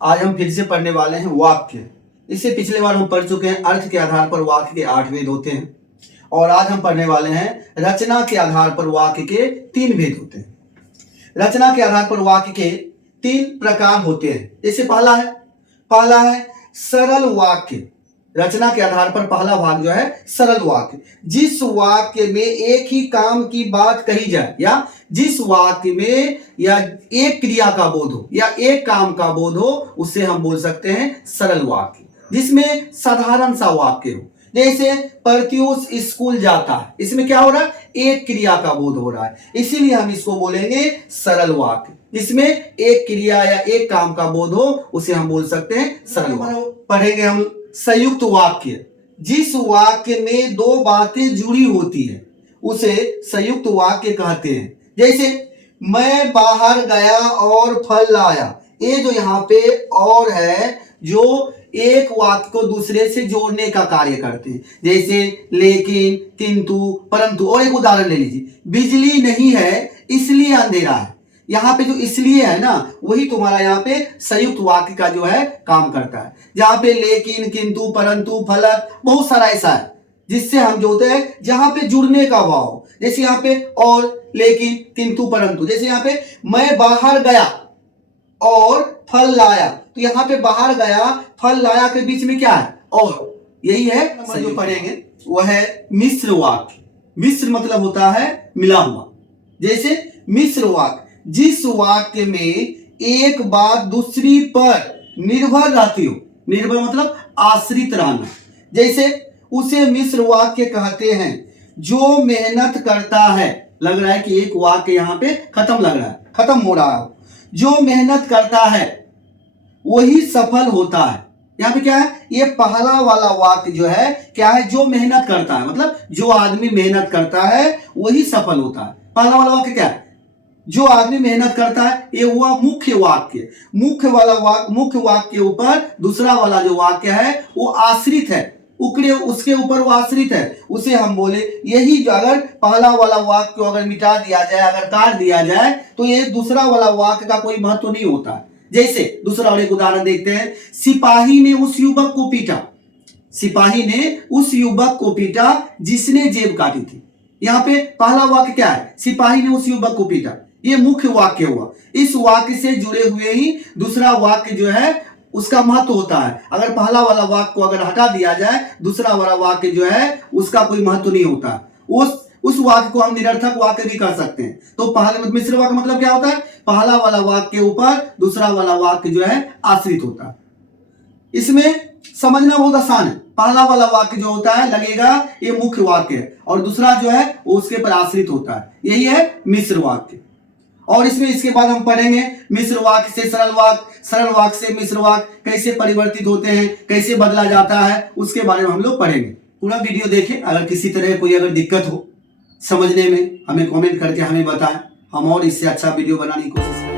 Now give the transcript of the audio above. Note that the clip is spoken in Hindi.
आज हम फिर से पढ़ने वाले हैं वाक्य। इससे पिछले बार हम पढ़ चुके हैं अर्थ के आधार पर वाक्य के 8 भेद होते हैं और आज हम पढ़ने वाले हैं रचना के आधार पर वाक्य के 3 भेद होते हैं। रचना के आधार पर वाक्य के 3 प्रकार होते हैं। जैसे पहला है सरल वाक्य। रचना के आधार पर पहला भाग जो है सरल वाक्य, जिस वाक्य में एक ही काम की बात कही जाए या जिस वाक्य में या एक क्रिया का बोध हो या एक काम का बोध हो, उसे हम बोल सकते हैं सरल वाक्य। जिसमें साधारण सा वाक्य हो, जैसे प्रत्यूष स्कूल जाता है, इसमें क्या हो रहा है, एक क्रिया का बोध हो रहा है, इसीलिए हम इसको बोलेंगे सरल वाक्य। जिसमें एक क्रिया या एक काम का बोध हो, उसे हम बोल सकते हैं सरल वाक्य। पढ़ेंगे हम संयुक्त वाक्य। जिस वाक्य में 2 बातें जुड़ी होती है उसे संयुक्त वाक्य कहते हैं। जैसे मैं बाहर गया और फल लाया, ये जो यहाँ पे और है जो एक वाक्य को दूसरे से जोड़ने का कार्य करते हैं। जैसे लेकिन, किंतु, परंतु। और एक उदाहरण ले लीजिए, बिजली नहीं है इसलिए अंधेरा है। यहाँ पे जो इसलिए है ना, वही तुम्हारा यहाँ पे संयुक्त वाक्य का जो है काम करता है। जहाँ पे लेकिन, किंतु, परंतु, फलक, बहुत सारा ऐसा है जिससे हम जो होते हैं जहाँ पे जुड़ने का भाव। जैसे यहाँ पे और, लेकिन, किंतु, परंतु। जैसे यहाँ पे मैं बाहर गया और फल लाया, तो यहाँ पे बाहर गया फल लाया के बीच में क्या है, और। यही है जो पढ़ेंगे वह है मिश्र वाक्य। मिश्र मतलब होता है मिला हुआ। जैसे मिश्र वाक्य, जिस वाक्य में एक बात दूसरी पर निर्भर रहती हो। निर्भर मतलब आश्रित रहना। जैसे उसे मिश्र वाक्य कहते हैं। जो मेहनत करता है, लग रहा है कि एक वाक्य यहाँ पे खत्म लग रहा है, खत्म हो रहा है। जो मेहनत करता है वही सफल होता है। यहाँ पे क्या है, ये पहला वाला वाक्य जो है क्या है, जो मेहनत करता है, मतलब जो आदमी मेहनत करता है वही सफल होता है। पहला वाला वाक्य क्या है, जो आदमी मेहनत करता है, ये हुआ मुख्य वाक्य। मुख्य वाक्य के ऊपर दूसरा वाला जो वाक्य है वो आश्रित है, उसके ऊपर वो आश्रित है, उसे हम बोले यही। जो अगर पहला वाला वाक्य को अगर मिटा दिया जाए, अगर काट दिया जाए, तो ये दूसरा वाला वाक्य का कोई महत्व नहीं होता है। जैसे दूसरा और एक उदाहरण देखते हैं, सिपाही ने उस युवक को पीटा। सिपाही ने उस युवक को पीटा जिसने जेब काटी थी। यहाँ पे पहला वाक्य क्या है, सिपाही ने उस युवक को पीटा, ये मुख्य वाक्य हुआ। इस वाक्य से जुड़े हुए ही दूसरा वाक्य जो है उसका महत्व होता है। अगर पहला वाला वाक्य को अगर हटा दिया जाए, दूसरा वाला वाक्य जो है उसका कोई महत्व नहीं होता। उस वाक्य को हम निरर्थक वाक्य भी कर सकते हैं। तो पहले मिश्र वाक्य मतलब क्या होता है, पहला वाला वाक्य के ऊपर दूसरा वाला वाक्य जो है आश्रित होता है। इसमें समझना बहुत आसान है। पहला वाला वाक्य जो होता है लगेगा ये मुख्य वाक्य है और दूसरा जो है वो उसके पर आश्रित होता है। यही है मिश्र वाक्य। और इसमें इसके बाद हम पढ़ेंगे मिश्र वाक्य से सरल वाक्य, सरल वाक्य से मिश्र वाक्य कैसे परिवर्तित होते हैं, कैसे बदला जाता है, उसके बारे में हम लोग पढ़ेंगे। पूरा वीडियो देखें। अगर किसी तरह कोई अगर दिक्कत हो समझने में, हमें कमेंट करके हमें बताएं, हम और इससे अच्छा वीडियो बनाने की कोशिश करें।